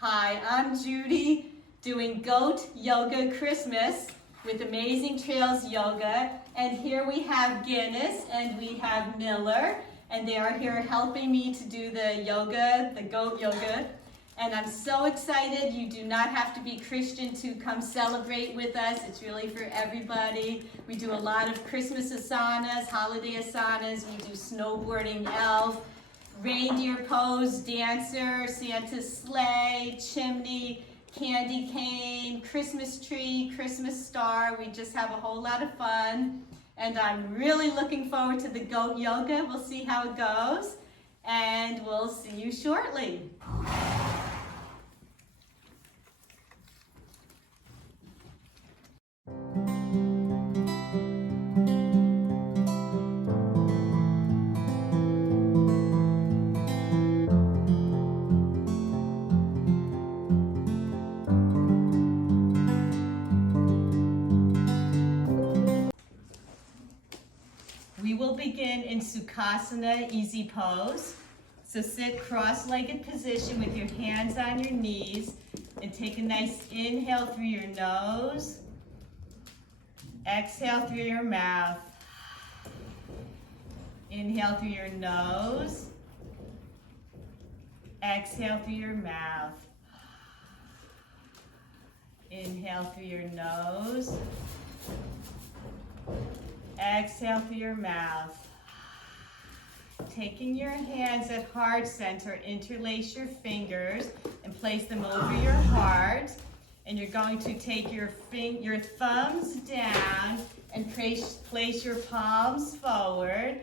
Hi, I'm Judy doing Goat Yoga Christmas with Amazing Trails Yoga. And here we have Guinness and we have Miller. And they are here helping me to do the yoga, the goat yoga. And I'm so excited. You do not have to be Christian to come celebrate with us. It's really for everybody. We do a lot of Christmas asanas, holiday asanas. We do snowboarding, elf, reindeer pose, dancer, Santa's sleigh, chimney, candy cane, Christmas tree, Christmas star. We just have a whole lot of fun. And I'm really looking forward to the goat yoga. We'll see how it goes. And we'll see you shortly. We will begin in Sukhasana, easy pose. So sit cross-legged position with your hands on your knees and take a nice inhale through your nose. Exhale through your mouth. Inhale through your nose. Exhale through your mouth. Inhale through your nose. Exhale through your mouth. Taking your hands at heart center, interlace your fingers and place them over your heart. And you're going to take your thumbs down and place your palms forward.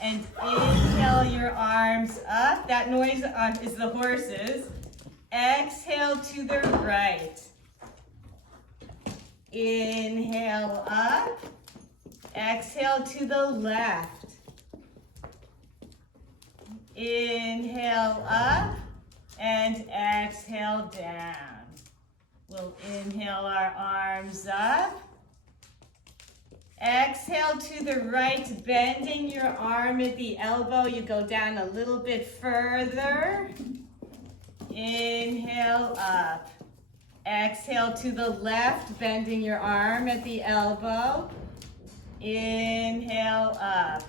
And inhale your arms up. That noise is the horses. Exhale to the right. Inhale up. Exhale to the left. Inhale up and exhale down. We'll inhale our arms up. Exhale to the right, bending your arm at the elbow. You go down a little bit further. Inhale up. Exhale to the left, bending your arm at the elbow. Inhale up.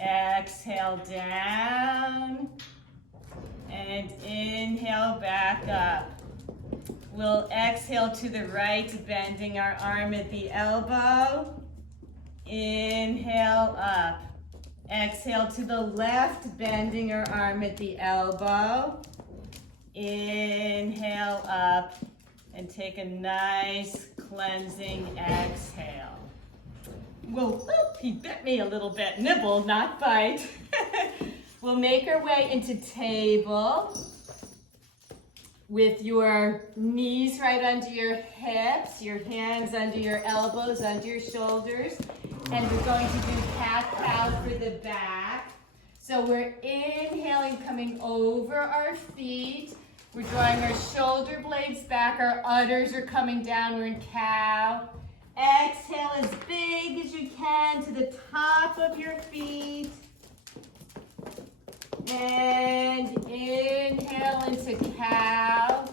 Exhale down. And inhale back up. We'll exhale to the right, bending our arm at the elbow. Inhale up. Exhale to the left, bending our arm at the elbow. Inhale up. And take a nice cleansing exhale. Whoa, he bit me a little bit. Nibble, not bite. We'll make our way into table with your knees right under your hips, your hands under your elbows, under your shoulders. And we're going to do cat-cow for the back. So we're inhaling, coming over our feet. We're drawing our shoulder blades back. Our udders are coming down. We're in cow. Exhale as big as you can to the top of your feet. And inhale into cow.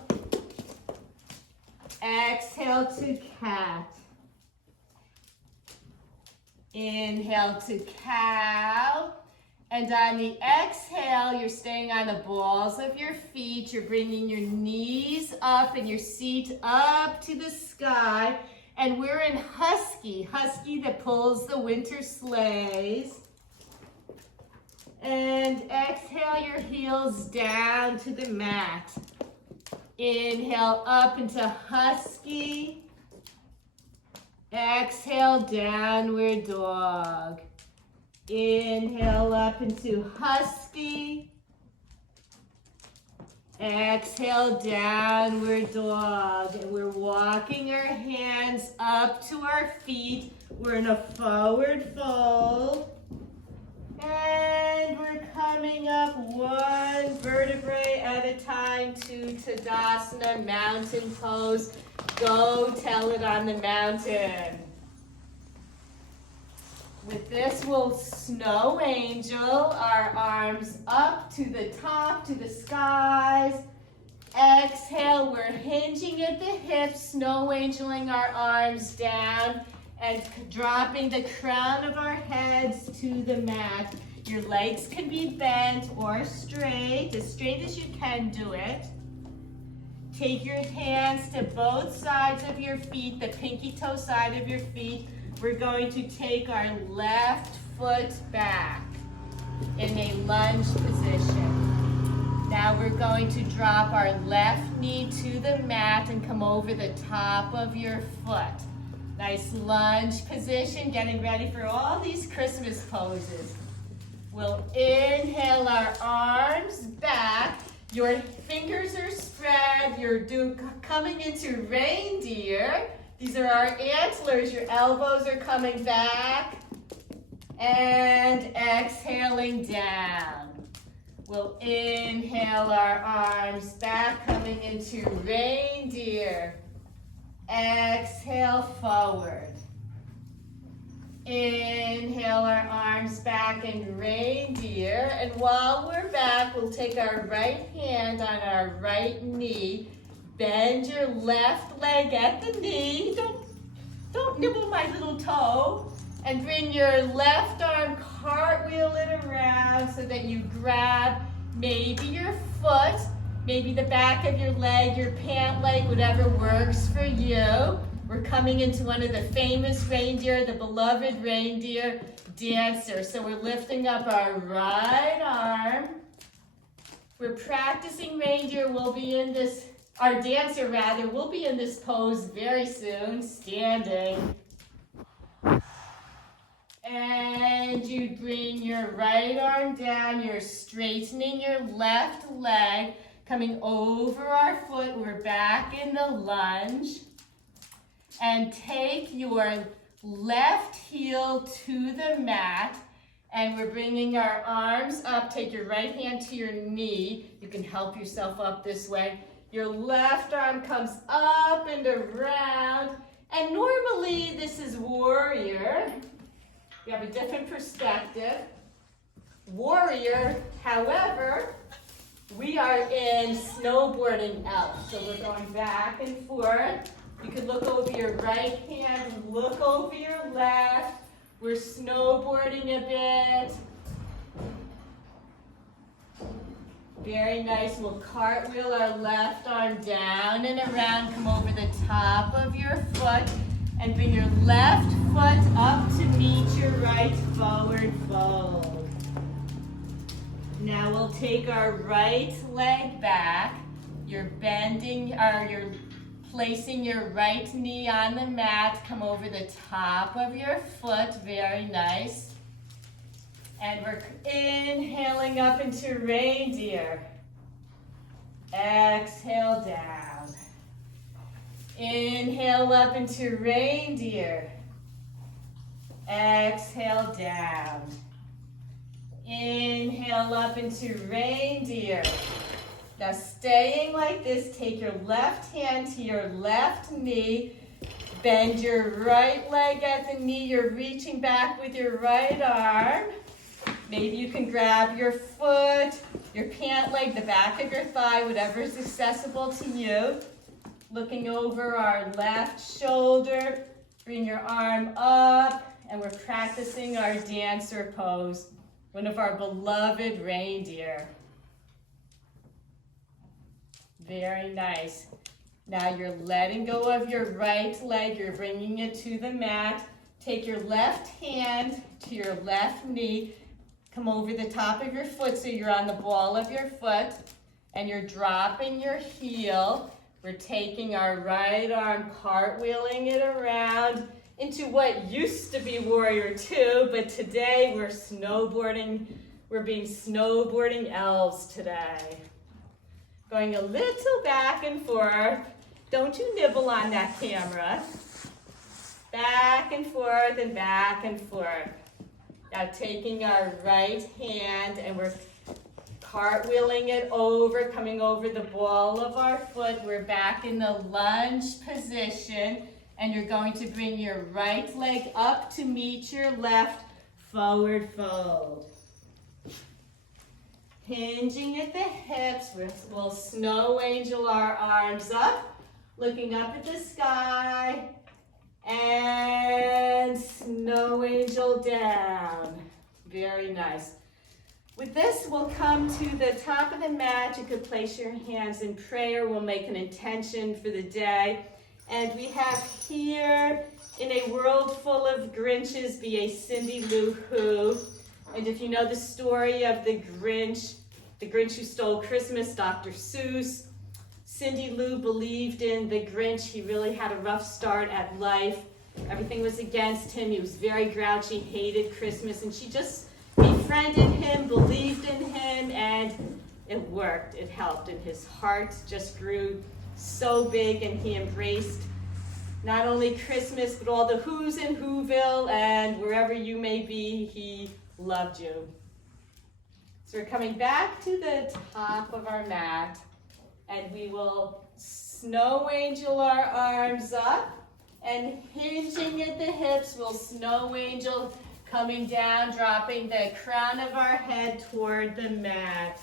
Exhale to cat. Inhale to cow. And on the exhale, you're staying on the balls of your feet. You're bringing your knees up and your seat up to the sky. And we're in Husky, Husky that pulls the winter sleighs. And exhale your heels down to the mat. Inhale up into Husky. Exhale, downward dog. Inhale up into Husky. Exhale, downward dog. And we're walking our hands up to our feet. We're in a forward fold. And we're coming up one vertebrae at a time to Tadasana, mountain pose. Go tell it on the mountain. With this, we'll snow angel, our arms up to the top, to the skies. Exhale, we're hinging at the hips, snow angeling our arms down and dropping the crown of our heads to the mat. Your legs can be bent or as straight as you can do it. Take your hands to both sides of your feet, the pinky toe side of your feet. We're going to take our left foot back in a lunge position. Now we're going to drop our left knee to the mat and come over the top of your foot. Nice lunge position, getting ready for all these Christmas poses. We'll inhale our arms back. Your fingers are spread. You're coming into reindeer. These are our antlers. Your elbows are coming back. And exhaling down. We'll inhale our arms back, coming into reindeer. Exhale forward. Inhale our arms back in reindeer. And while we're back, we'll take our right hand on our right knee. Bend your left leg at the knee. Don't nibble my little toe. And bring your left arm, cartwheel it around so that you grab maybe your foot, maybe the back of your leg, your pant leg, whatever works for you. We're coming into one of the famous reindeer, the beloved reindeer dancer. So we're lifting up our right arm. We're practicing reindeer. We'll be in this, our dancer rather, will be in this pose very soon, standing. And you bring your right arm down, you're straightening your left leg, coming over our foot, we're back in the lunge. And take your left heel to the mat, and we're bringing our arms up. Take your right hand to your knee. You can help yourself up this way. Your left arm comes up and around, and normally this is warrior. We have a different perspective. Warrior, however, we are in snowboarding elf. So we're going back and forth. You can look over your right hand, look over your left. We're snowboarding a bit. Very nice. We'll cartwheel our left arm down and around. Come over the top of your foot. And bring your left foot up to meet your right forward fold. Now we'll take our right leg back. You're placing your right knee on the mat. Come over the top of your foot. Very nice. And we're inhaling up into reindeer. Exhale down. Inhale up into reindeer. Exhale down. Inhale up into reindeer. Now staying like this, take your left hand to your left knee. Bend your right leg at the knee. You're reaching back with your right arm. Maybe you can grab your foot, your pant leg, the back of your thigh, whatever is accessible to you. Looking over our left shoulder, bring your arm up, and we're practicing our dancer pose, one of our beloved reindeer. Very nice. Now you're letting go of your right leg, you're bringing it to the mat. Take your left hand to your left knee, come over the top of your foot so you're on the ball of your foot, and you're dropping your heel. We're taking our right arm, cartwheeling it around into what used to be warrior two, but today we're snowboarding. We're being snowboarding elves today. Going a little back and forth. Don't you nibble on that camera. Back and forth and back and forth. Now taking our right hand and we're cartwheeling it over, coming over the ball of our foot. We're back in the lunge position, and you're going to bring your right leg up to meet your left, forward fold. Hinging at the hips, we'll snow angel our arms up, looking up at the sky, and snow angel down. Very nice. With this, we'll come to the top of the mat. You could place your hands in prayer. We'll make an intention for the day. And we have here, in a world full of Grinches, be a Cindy Lou Who. And if you know the story of the Grinch who stole Christmas, Dr. Seuss, Cindy Lou believed in the Grinch. He really had a rough start at life. Everything was against him. He was very grouchy, hated Christmas, and she just befriended him, believed in him, and it worked. It helped, and his heart just grew so big, and he embraced not only Christmas, but all the Who's in Whoville, and wherever you may be, he loved you. So we're coming back to the top of our mat, and we will snow angel our arms up, and hinging at the hips, we'll snow angel coming down, dropping the crown of our head toward the mat.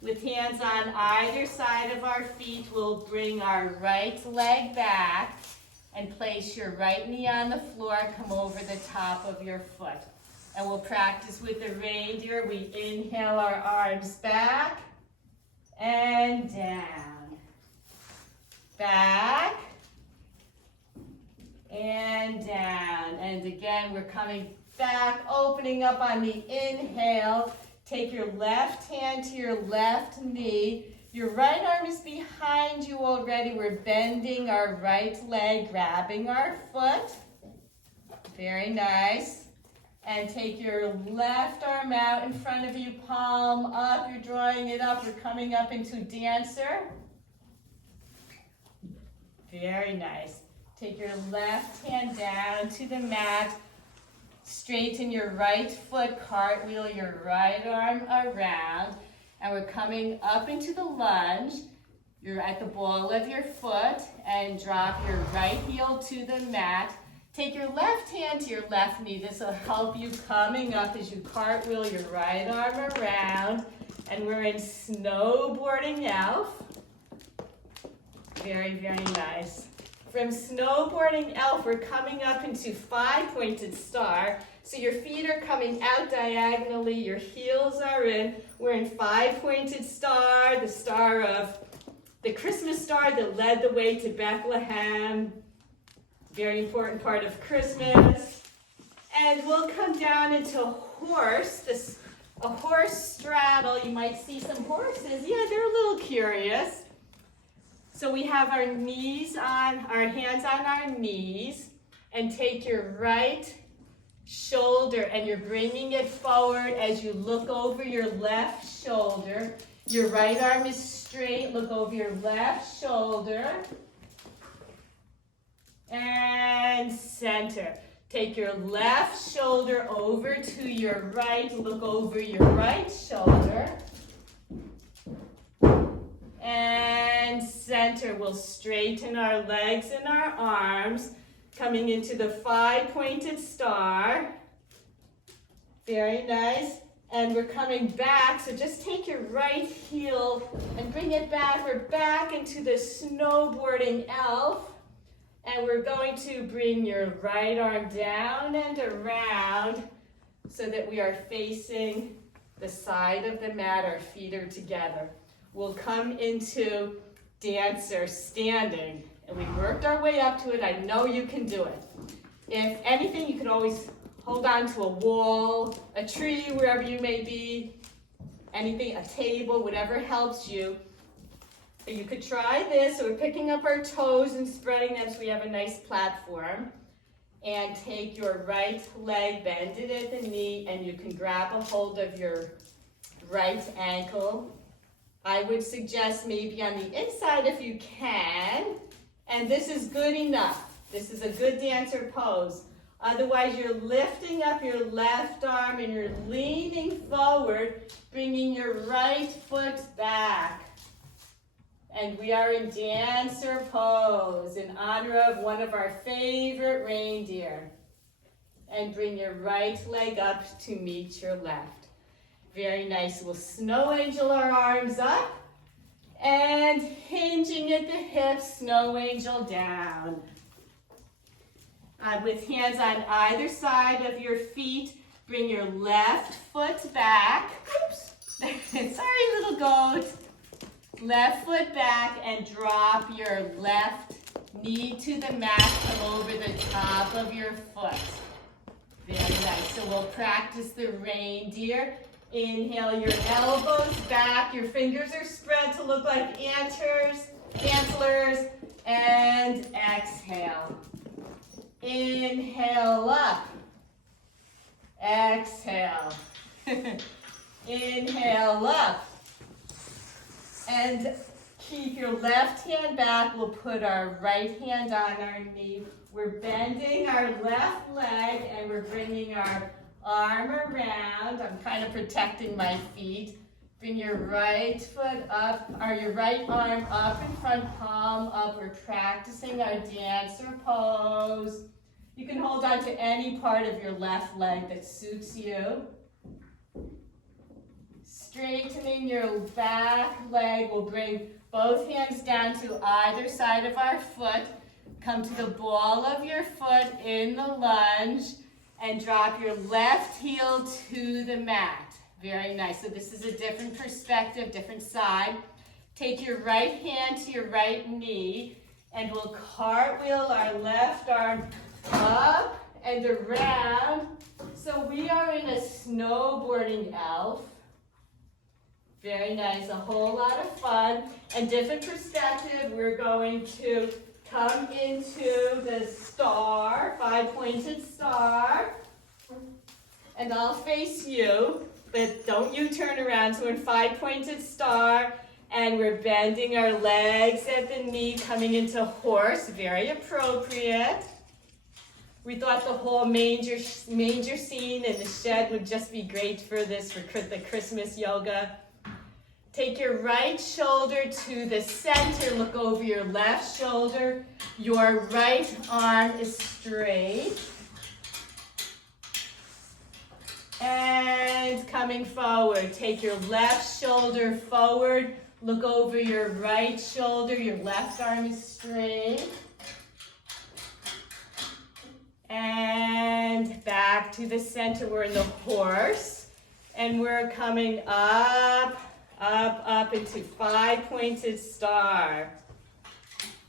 With hands on either side of our feet, we'll bring our right leg back and place your right knee on the floor, come over the top of your foot. And we'll practice with the reindeer. We inhale our arms back and down. Back and down. And again, we're coming back, opening up on the inhale. Take your left hand to your left knee. Your right arm is behind you already. We're bending our right leg, grabbing our foot. Very nice. And take your left arm out in front of you, palm up. You're drawing it up. We're coming up into dancer. Very nice. Take your left hand down to the mat. Straighten your right foot, cartwheel your right arm around. And we're coming up into the lunge. You're at the ball of your foot and drop your right heel to the mat. Take your left hand to your left knee. This will help you coming up as you cartwheel your right arm around. And we're in snowboarding elf. Very, very nice. From snowboarding elf, we're coming up into five-pointed star. So your feet are coming out diagonally, your heels are in. We're in five-pointed star, the star of the Christmas star that led the way to Bethlehem. Very important part of Christmas. And we'll come down into horse, a horse straddle. You might see some horses. Yeah, they're a little curious. So we have our hands on our knees, and take your right shoulder and you're bringing it forward as you look over your left shoulder. Your right arm is straight, look over your left shoulder. And center. Take your left shoulder over to your right, look over your right shoulder. And center. We'll straighten our legs and our arms, coming into the five-pointed star. Very nice. And we're coming back, so just take your right heel and bring it back. We're back into the snowboarding elf. And we're going to bring your right arm down and around so that we are facing the side of the mat. Our feet are together. We'll come into dancer standing, and we worked our way up to it. I know you can do it. If anything, you can always hold on to a wall, a tree, wherever you may be, anything, a table, whatever helps you. You could try this. So we're picking up our toes and spreading them so we have a nice platform. And take your right leg, bend it at the knee, and you can grab a hold of your right ankle. I would suggest maybe on the inside if you can. And this is good enough. This is a good dancer pose. Otherwise, you're lifting up your left arm and you're leaning forward, bringing your right foot back. And we are in dancer pose in honor of one of our favorite reindeer. And bring your right leg up to meet your left. Very nice. We'll snow angel our arms up and hinging at the hips, snow angel down. With hands on either side of your feet, bring your left foot back. Oops. Sorry, little goat. Left foot back and drop your left knee to the mat. Come over the top of your foot. Very nice. So we'll practice the reindeer. Inhale your elbows back. Your fingers are spread to look like antlers. And exhale. Inhale up. Exhale. Inhale up. And keep your left hand back. We'll put our right hand on our knee. We're bending our left leg and we're bringing our arm around. I'm kind of protecting my feet. Bring your right foot up, or your right arm up in front, palm up. We're practicing our dancer pose. You can hold on to any part of your left leg that suits you. Straightening your back leg. We'll bring both hands down to either side of our foot. Come to the ball of your foot in the lunge and drop your left heel to the mat. Very nice. So this is a different perspective, different side. Take your right hand to your right knee and we'll cartwheel our left arm up and around. So we are in a snowboarding elf. Very nice, a whole lot of fun. And different perspective, we're going to come into the star, 5-pointed star. And I'll face you, but don't you turn around. So we're in 5-pointed star, and we're bending our legs at the knee, coming into horse, very appropriate. We thought the whole manger scene in the shed would just be great for this, for the Christmas yoga. Take your right shoulder to the center, look over your left shoulder. Your right arm is straight. And coming forward, take your left shoulder forward, look over your right shoulder, your left arm is straight. And back to the center, we're in the horse. And we're coming up into 5-pointed star.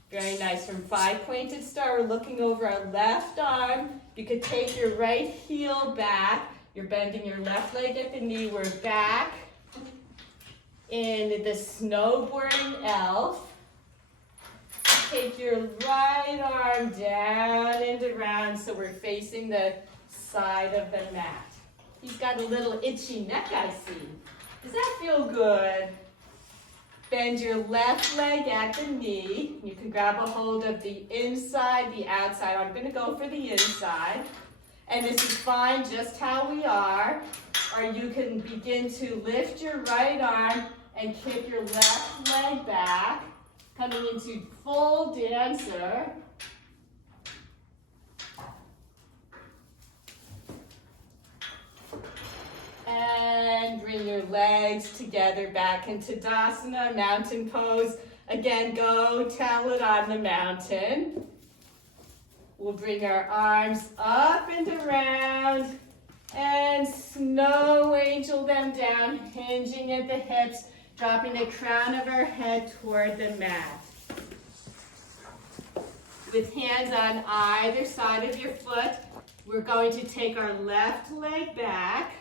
Very nice. From 5-pointed star, we're looking over our left arm. You could take your right heel back. You're bending your left leg at the knee. We're back in the snowboarding elf. Take your right arm down and around so we're facing the side of the mat. He's got a little itchy neck, I see. Does that feel good? Bend your left leg at the knee. You can grab a hold of the inside, the outside. I'm going to go for the inside. And this is fine just how we are. Or you can begin to lift your right arm and kick your left leg back, coming into full dancer. And bring your legs together back into Dasana, mountain pose. Again, go tell it on the mountain. We'll bring our arms up and around and snow angel them down, hinging at the hips, dropping the crown of our head toward the mat. With hands on either side of your foot, we're going to take our left leg back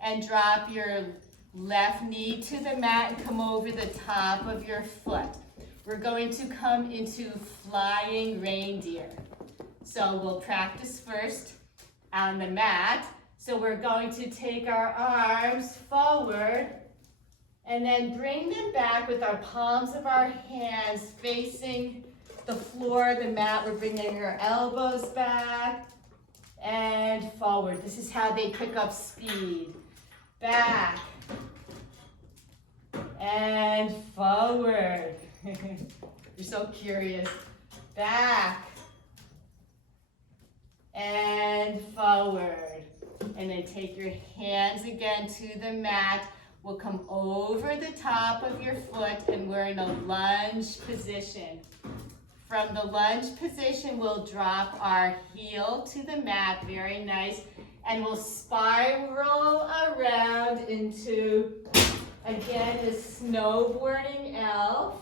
and drop your left knee to the mat and come over the top of your foot. We're going to come into flying reindeer. So we'll practice first on the mat. So we're going to take our arms forward and then bring them back with our palms of our hands facing the floor, the mat. We're bringing our elbows back and forward. This is how they pick up speed. Back and forward. You're so curious. Back and forward. And then take your hands again to the mat. We'll come over the top of your foot and we're in a lunge position. From the lunge position, we'll drop our heel to the mat, very nice. And we'll spiral around into, again, the snowboarding elf.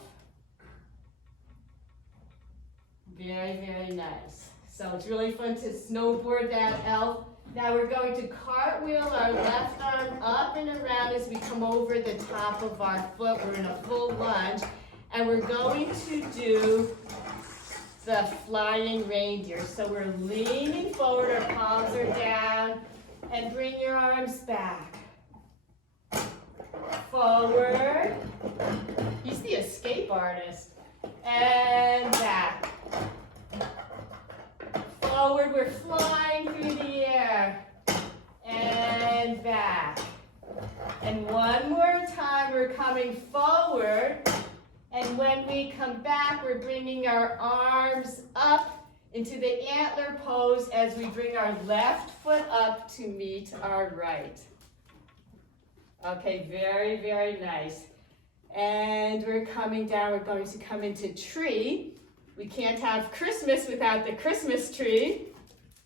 Very, very nice. So it's really fun to snowboard that elf. Now we're going to cartwheel our left arm up and around as we come over the top of our foot. We're in a full lunge. And we're going to do the flying reindeer. So we're leaning forward, our palms are down, and bring your arms back. Forward. He's the escape artist. And back. Forward, we're flying through the air. And back. And one more time, we're coming forward. And when we come back, we're bringing our arms up into the antler pose as we bring our left foot up to meet our right. Okay, very, very nice. And we're coming down, we're going to come into tree. We can't have Christmas without the Christmas tree.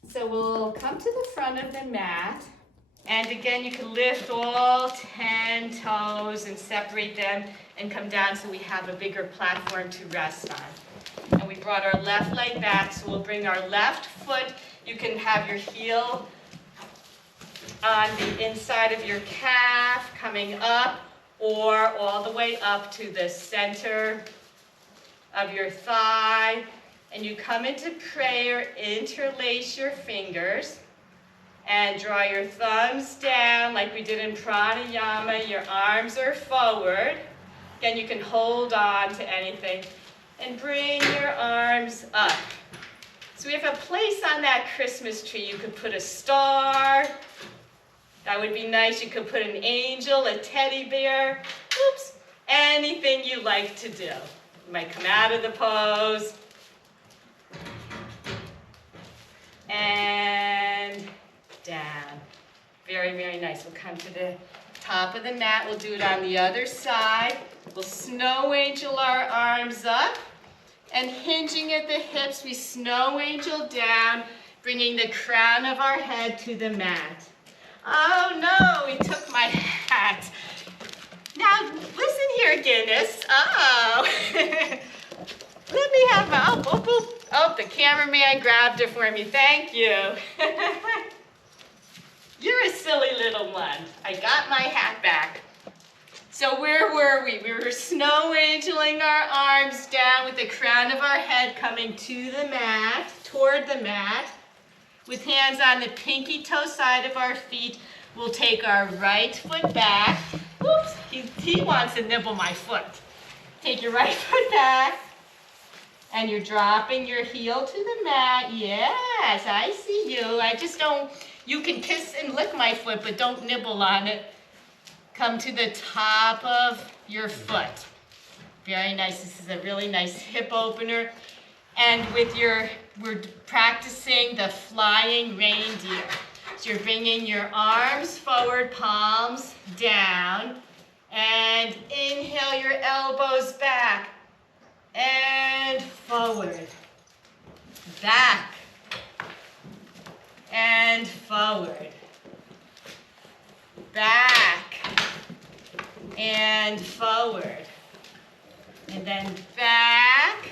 So we'll come to the front of the mat. And again, you can lift all 10 toes and separate them and come down so we have a bigger platform to rest on. And we brought our left leg back, so we'll bring our left foot. You can have your heel on the inside of your calf, coming up, or all the way up to the center of your thigh. And you come into prayer, interlace your fingers, and draw your thumbs down like we did in pranayama. Your arms are forward. Again, you can hold on to anything. And bring your arms up. So we have a place on that Christmas tree. You could put a star. That would be nice. You could put an angel, a teddy bear. Oops. Anything you like to do. You might come out of the pose. And down. Very, very nice. We'll come to the top of the mat. We'll do it on the other side. We'll snow angel our arms up. And hinging at the hips, we snow angel down, bringing the crown of our head to the mat. Oh no, he took my hat. Now, listen here, Guinness. Oh. Let me have my, oh, boop, boop. Oh, the cameraman grabbed it for me. Thank you. You're a silly little one. I got my hat back. So where were we? We were snow angeling our arms down with the crown of our head coming to the mat, toward the mat. With hands on the pinky toe side of our feet, we'll take our right foot back. Oops, he wants to nibble my foot. Take your right foot back. And you're dropping your heel to the mat. Yes, I see you. I just don't, you can kiss and lick my foot, but don't nibble on it. Come to the top of your foot. Very nice. This is a really nice hip opener. And with we're practicing the flying reindeer. So you're bringing your arms forward, palms down, and inhale your elbows back. And forward, back, and forward, back, and forward, and then back,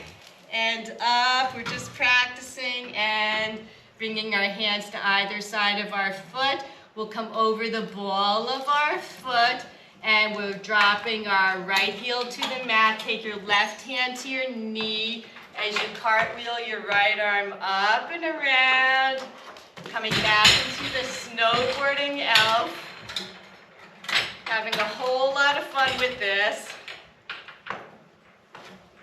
and up. We're just practicing and bringing our hands to either side of our foot. We'll come over the ball of our foot. And we're dropping our right heel to the mat. Take your left hand to your knee as you cartwheel your right arm up and around. Coming back into the snowboarding elf. Having a whole lot of fun with this.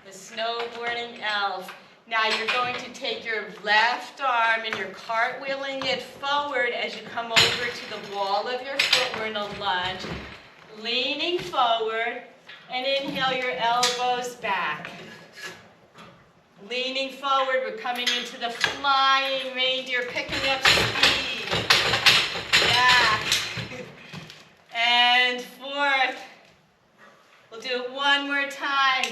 The snowboarding elf. Now you're going to take your left arm and you're cartwheeling it forward as you come over to the wall of your foot. We're in a lunge. Leaning forward, and inhale your elbows back. Leaning forward, we're coming into the flying reindeer, picking up speed. back. And forth. We'll do it one more time.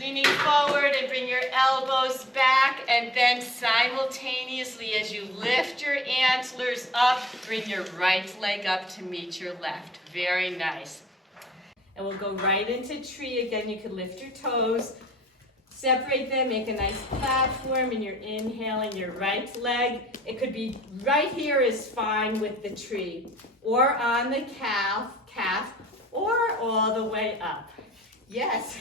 Leaning forward and bring your elbows back, and then simultaneously as you lift your antlers up, bring your right leg up to meet your left. Very nice. And we'll go right into tree. Again, you can lift your toes, separate them, make a nice platform, and you're inhaling your right leg. It could be right here is fine with the tree, or on the calf, or all the way up. Yes.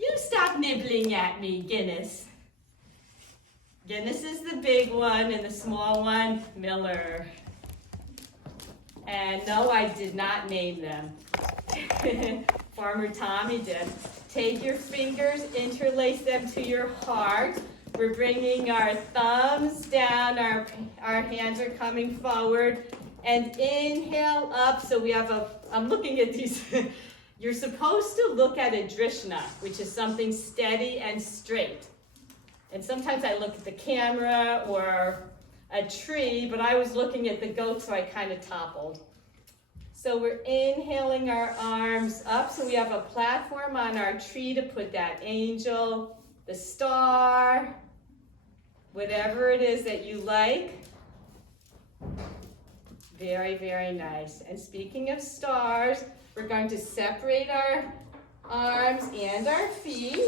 You stop nibbling at me, Guinness. Guinness is the big one, and the small one, Miller. And no, I did not name them. Farmer Tommy did. Take your fingers, interlace them to your heart. We're bringing our thumbs down, our hands are coming forward, and inhale up. So we have I'm looking at these. You're supposed to look at a drishna, which is something steady and straight. And sometimes I look at the camera or a tree, but I was looking at the goat, so I kind of toppled. So we're inhaling our arms up, so we have a platform on our tree to put that angel, the star, whatever it is that you like. Very, very nice. And speaking of stars, we're going to separate our arms and our feet,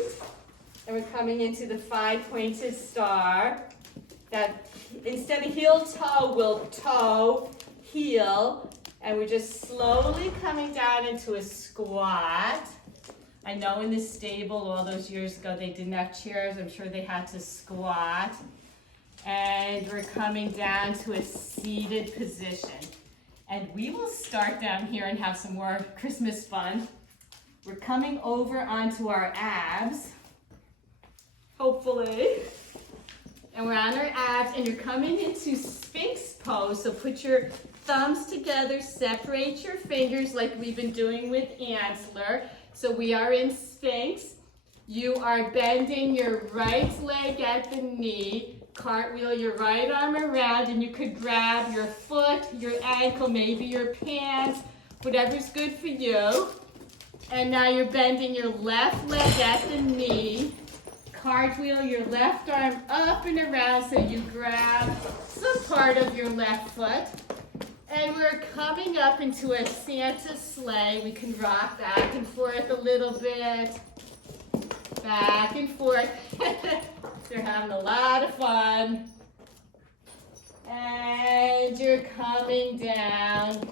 and we're coming into the 5-pointed star. That instead of heel toe, we'll toe, heel, and we're just slowly coming down into a squat. I know in the stable all those years ago they didn't have chairs. I'm sure they had to squat. And we're coming down to a seated position. And we will start down here and have some more Christmas fun. We're coming over onto our abs, hopefully. And we're on our abs, and you're coming into Sphinx pose. So put your thumbs together, separate your fingers like we've been doing with Antler. So we are in Sphinx. You are bending your right leg at the knee. Cartwheel your right arm around, and you could grab your foot, your ankle, maybe your pants, whatever's good for you. And now you're bending your left leg at the knee. Cartwheel your left arm up and around so you grab some part of your left foot. And we're coming up into a Santa sleigh. We can rock back and forth a little bit. Back and forth. They're having a lot of fun. And you're coming down,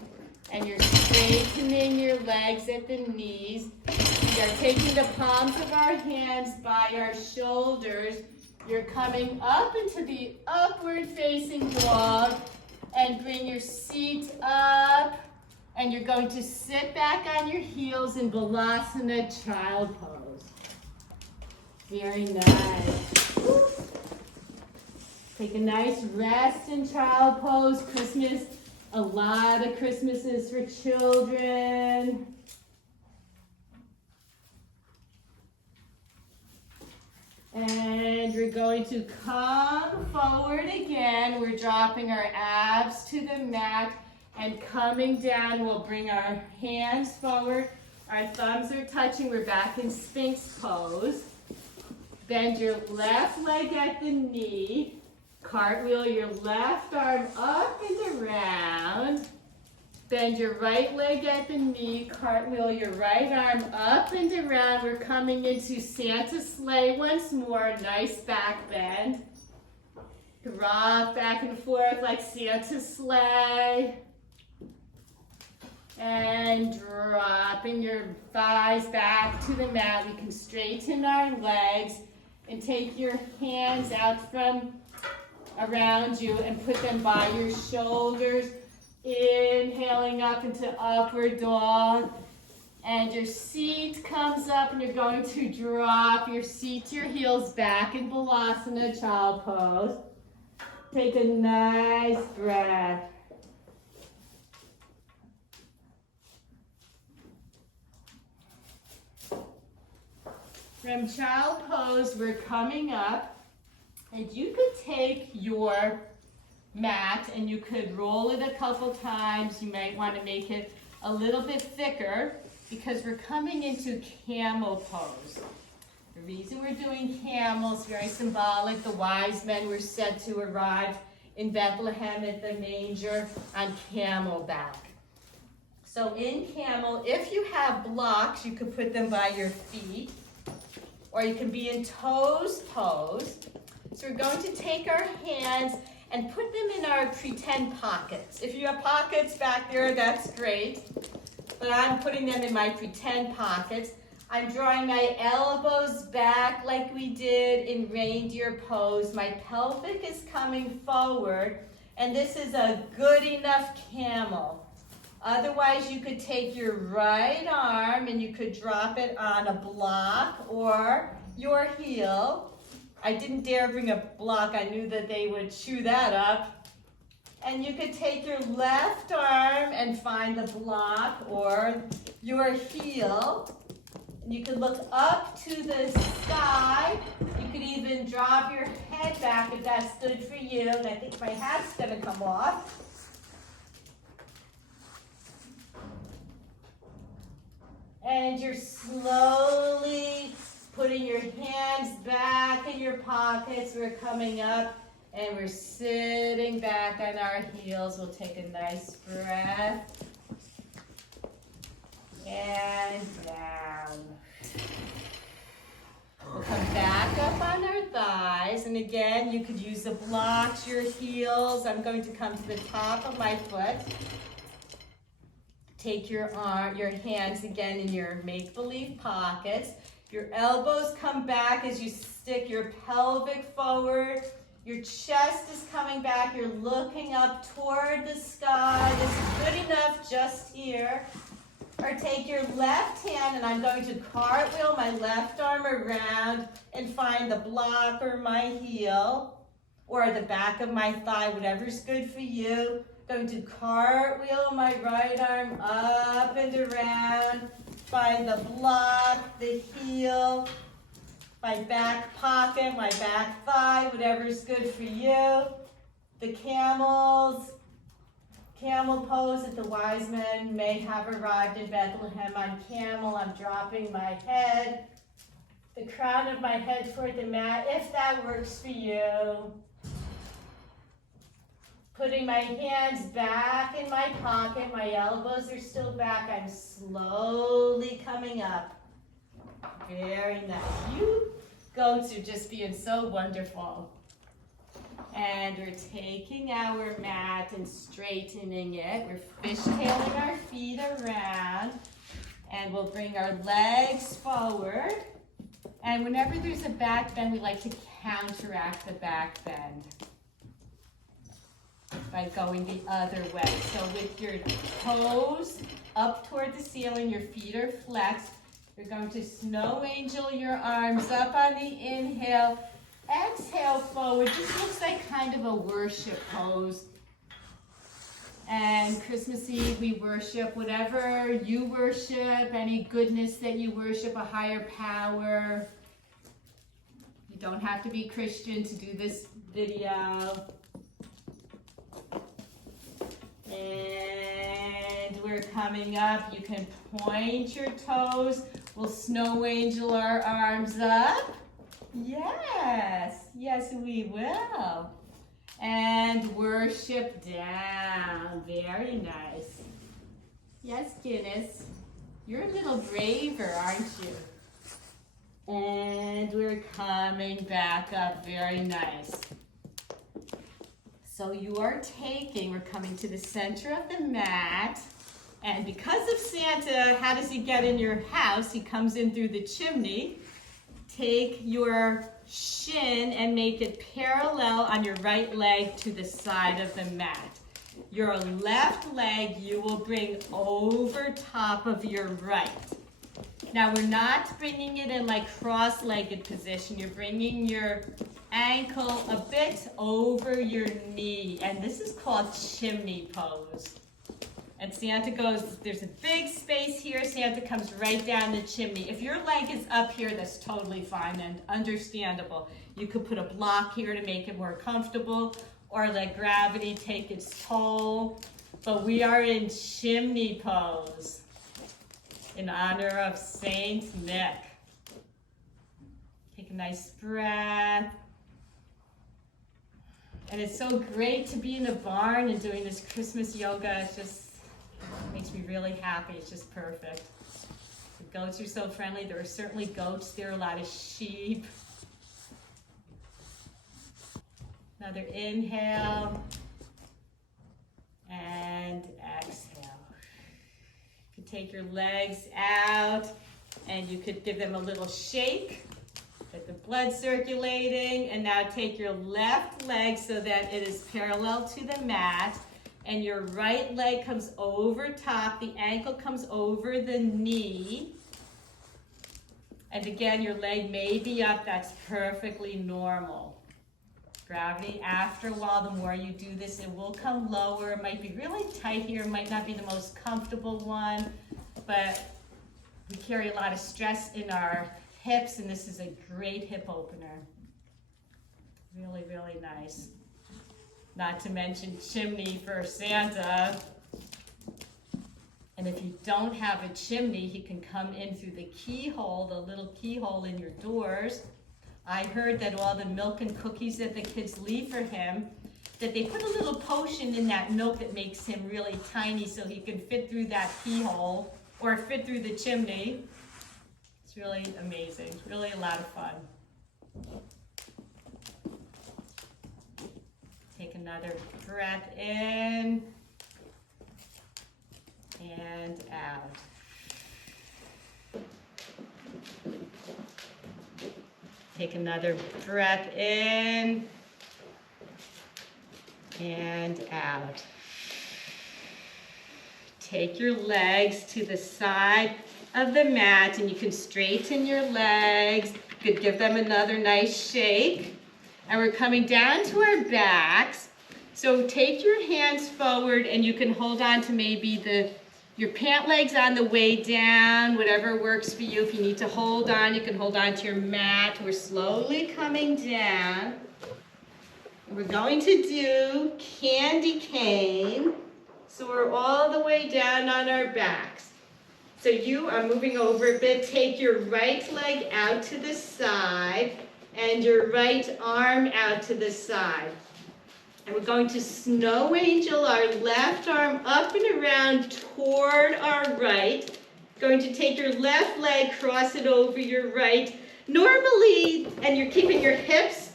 and you're straightening your legs at the knees. We are taking the palms of our hands by our shoulders. You're coming up into the upward facing dog, and bring your seat up, and you're going to sit back on your heels in Balasana Child Pose. Very nice. Take a nice rest in Child Pose. Christmas, a lot of Christmases for children. And we're going to come forward again. We're dropping our abs to the mat and coming down. We'll bring our hands forward. Our thumbs are touching. We're back in Sphinx pose. Bend your left leg at the knee. Cartwheel your left arm up and around. Bend your right leg at the knee. Cartwheel your right arm up and around. We're coming into Santa sleigh once more. Nice back bend. Rock back and forth like Santa sleigh. And dropping your thighs back to the mat. We can straighten our legs and take your hands out from around you and put them by your shoulders. Inhaling up into upward dog. And your seat comes up, and you're going to drop your seat to your heels back in Balasana Child Pose. Take a nice breath. From Child Pose, we're coming up, and you could take your mat, and you could roll it a couple times. You might want to make it a little bit thicker because we're coming into camel pose. The reason we're doing camel is very symbolic. The wise men were said to arrive in Bethlehem at the manger on camelback. So in camel, if you have blocks, you could put them by your feet, or you can be in toes pose. So we're going to take our hands and put them in our pretend pockets. If you have pockets back there, that's great. But I'm putting them in my pretend pockets. I'm drawing my elbows back like we did in reindeer pose. My pelvic is coming forward, and this is a good enough camel. Otherwise, you could take your right arm and you could drop it on a block or your heel. I didn't dare bring a block. I knew that they would chew that up. And you could take your left arm and find the block or your heel. You could look up to the sky. You could even drop your head back if that's good for you. And I think my hat's gonna come off. And you're slowly putting your hands back in your pockets. We're coming up and we're sitting back on our heels. We'll take a nice breath. And down. We'll come back up on our thighs. And again, you could use the blocks, your heels. I'm going to come to the top of my foot. Take your hands again in your make-believe pockets. Your elbows come back as you stick your pelvic forward. Your chest is coming back. You're looking up toward the sky. This is good enough just here. Or take your left hand, and I'm going to cartwheel my left arm around and find the block or my heel or the back of my thigh, whatever's good for you. Going to cartwheel my right arm up and around, find the block, the heel, my back pocket, my back thigh, whatever's good for you. The camel pose that the wise men may have arrived in Bethlehem on camel. I'm dropping my head, the crown of my head toward the mat, if that works for you. Putting my hands back in my pocket, my elbows are still back. I'm slowly coming up. Very nice. You goats are just being so wonderful. And we're taking our mat and straightening it. We're fishtailing our feet around. And we'll bring our legs forward. And whenever there's a back bend, we like to counteract the back bend by going the other way. So with your toes up toward the ceiling, your feet are flexed. You're going to snow angel your arms up on the inhale. Exhale forward. This looks like kind of a worship pose. And Christmas Eve, we worship whatever you worship, any goodness that you worship, a higher power. You don't have to be Christian to do this video. And we're coming up. You can point your toes. We'll snow angel our arms up. Yes, yes we will. And worship down. Very nice. Yes, Guinness. You're a little braver, aren't you? And we're coming back up. Very nice. So you are we're coming to the center of the mat. And because of Santa, how does he get in your house? He comes in through the chimney. Take your shin and make it parallel on your right leg to the side of the mat. Your left leg you will bring over top of your right. Now we're not bringing it in like cross-legged position. You're bringing your ankle a bit over your knee, and this is called chimney pose. And Santa goes, there's a big space here. Santa comes right down the chimney. If your leg is up here, that's totally fine and understandable. You could put a block here to make it more comfortable, or let gravity take its toll. But we are in Chimney Pose in honor of Saint Nick. Take a nice breath. And it's so great to be in a barn and doing this Christmas yoga. It just makes me really happy. It's just perfect. The goats are so friendly. There are certainly goats. There are a lot of sheep. Another inhale and exhale. You can take your legs out and you could give them a little shake. Get the blood circulating, and now take your left leg so that it is parallel to the mat, and your right leg comes over top, the ankle comes over the knee, and again, your leg may be up, that's perfectly normal. Gravity, after a while, the more you do this, it will come lower. It might be really tight here, it might not be the most comfortable one, but we carry a lot of stress in our hips, and this is a great hip opener. Really, really nice. Not to mention chimney for Santa. And if you don't have a chimney, he can come in through the keyhole, the little keyhole in your doors. I heard that all the milk and cookies that the kids leave for him, that they put a little potion in that milk that makes him really tiny so he can fit through that keyhole or fit through the chimney. It's really amazing, really a lot of fun. Take another breath in and out. Take another breath in and out. Take your legs to the side of the mat, and you can straighten your legs. You could give them another nice shake. And we're coming down to our backs. So take your hands forward, and you can hold on to maybe your pant legs on the way down, whatever works for you. If you need to hold on, you can hold on to your mat. We're slowly coming down. And we're going to do candy cane. So we're all the way down on our backs. So you are moving over a bit. Take your right leg out to the side and your right arm out to the side. And we're going to snow angel our left arm up and around toward our right. Going to take your left leg, cross it over your right. Normally, and you're keeping your hips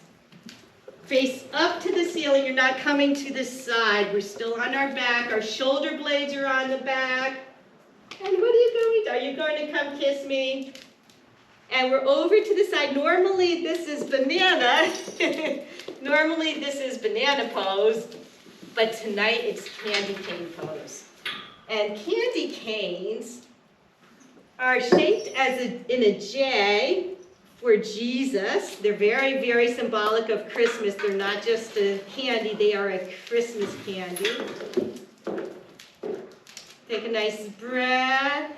face up to the ceiling. You're not coming to the side. We're still on our back. Our shoulder blades are on the back. And what are you going to do? Are you going to come kiss me? And we're over to the side. Normally this is banana. Normally this is banana pose, but tonight it's candy cane pose. And candy canes are shaped in a J for Jesus. They're very, very symbolic of Christmas. They're not just a candy, they are a Christmas candy. Take a nice breath.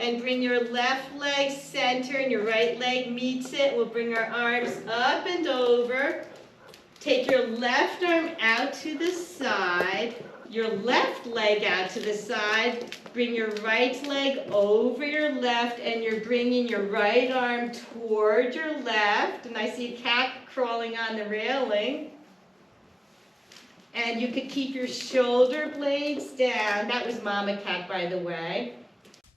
And bring your left leg center and your right leg meets it. We'll bring our arms up and over. Take your left arm out to the side. Your left leg out to the side. Bring your right leg over your left, and you're bringing your right arm toward your left. And I see a cat crawling on the railing. And you could keep your shoulder blades down. That was Mama Cat, by the way.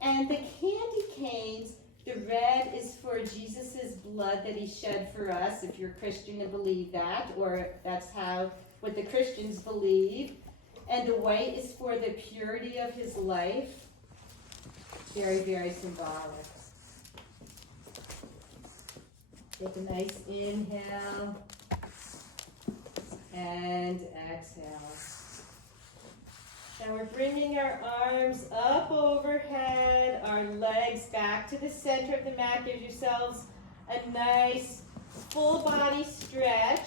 And the candy canes, the red is for Jesus' blood that he shed for us, if you're a Christian and believe that, or that's what the Christians believe. And the white is for the purity of his life. Very, very symbolic. Take a nice inhale and exhale. Now we're bringing our arms up overhead, our legs back to the center of the mat. Give yourselves a nice full body stretch.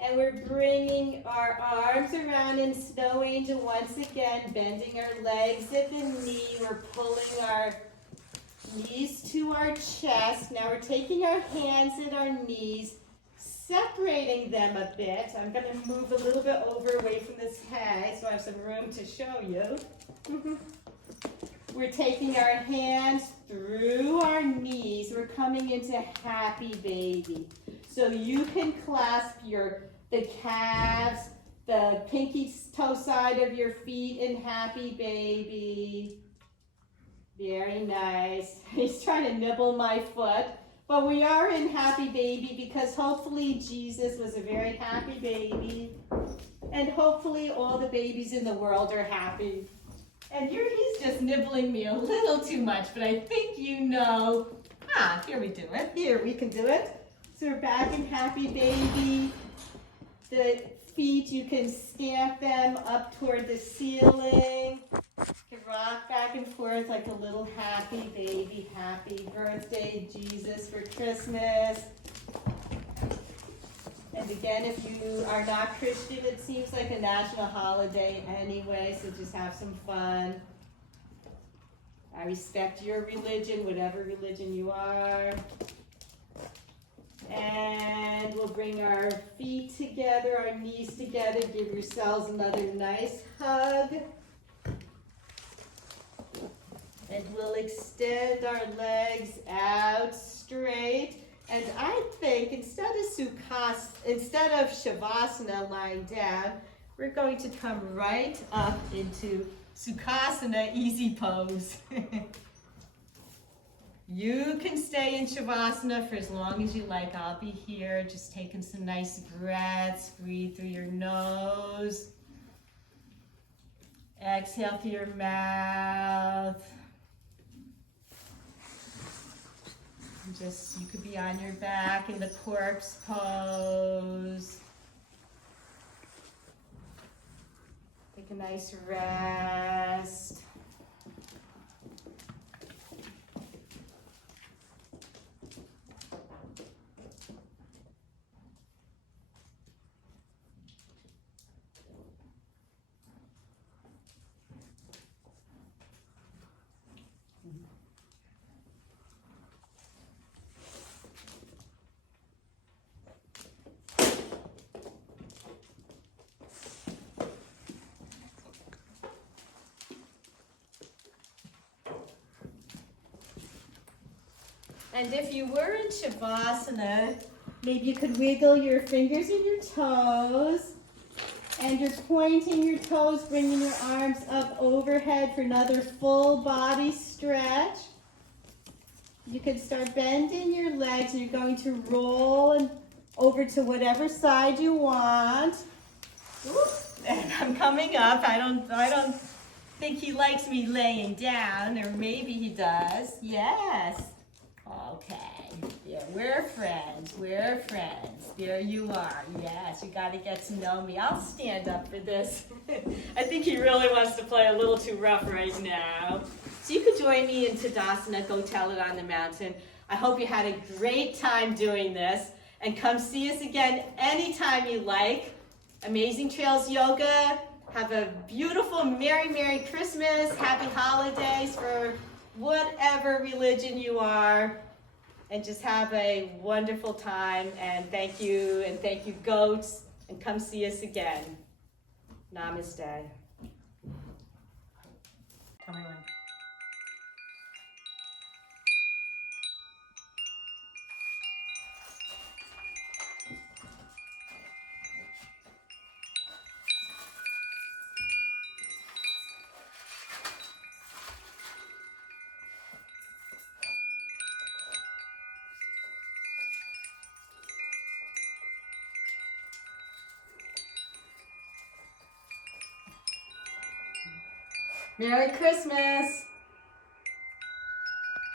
And we're bringing our arms around in snow angel once again, bending our legs at the knee. We're pulling our knees to our chest. Now we're taking our hands at our knees, separating them a bit. I'm going to move a little bit away from this hay so I have some room to show you. We're taking our hands through our knees. We're coming into happy baby. So you can clasp the calves, the pinky toe side of your feet in happy baby. Very nice. He's trying to nibble my foot. But we are in happy baby because hopefully Jesus was a very happy baby. And hopefully all the babies in the world are happy. And he's just nibbling me a little too much, but I think you know. Here we do it. Here, we can do it. So we're back in happy baby. The feet, you can stamp them up toward the ceiling. You can rock back and forth like a little happy baby. Happy birthday, Jesus, for Christmas. And again, if you are not Christian, it seems like a national holiday anyway, so just have some fun. I respect your religion, whatever religion you are. And we'll bring our feet together, our knees together. Give yourselves another nice hug. And we'll extend our legs out straight. And I think instead of Shavasana, lying down, we're going to come right up into Sukhasana, easy pose. You can stay in Shavasana for as long as you like. I'll be here just taking some nice breaths. Breathe through your nose. Exhale through your mouth. You could be on your back in the corpse pose. Take a nice rest. And if you were in Shavasana, maybe you could wiggle your fingers and your toes. And you're pointing your toes, bringing your arms up overhead for another full body stretch. You can start bending your legs and you're going to roll over to whatever side you want. And I'm coming up. I don't think he likes me laying down, or maybe he does. Yes. Okay, yeah, we're friends, There you are, yes, you gotta get to know me. I'll stand up for this. I think he really wants to play a little too rough right now. So you could join me in Tadasana, go tell it on the mountain. I hope you had a great time doing this, and come see us again anytime you like. Amazing Trails Yoga, have a beautiful, Merry Christmas, Happy Holidays for whatever religion you are, and just have a wonderful time. And thank you goats, and come see us again. Namaste. Come on. Merry Christmas!